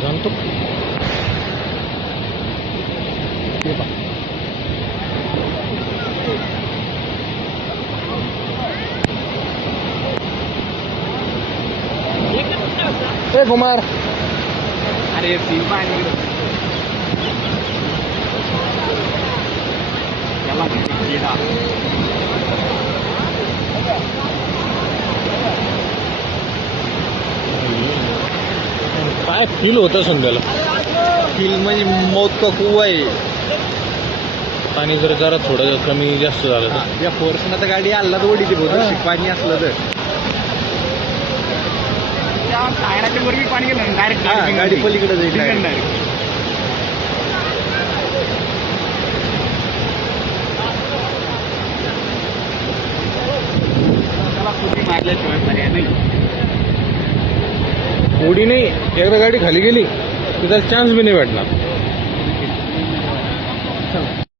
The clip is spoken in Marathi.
सांगतो कुमार. अरे पाणी काय फील होतं संध्याला. फील म्हणजे मौत का कुवा आहे. पाणी जर जरा थोडं कमी जास्त झालं तर या फोर्सनं तर गाडी आला तर ओढी बहुत पाणी असलं तर टायराच्या वर पाणी गेलं डायरेक्ट गाडी पलीकडे जाईल डायरेक्ट. मारल्याशिवाय पर्याय नाही. उडी नाही. एकदा गाडी खाली गेली तर त्याला चान्स बी नाही भेटणार.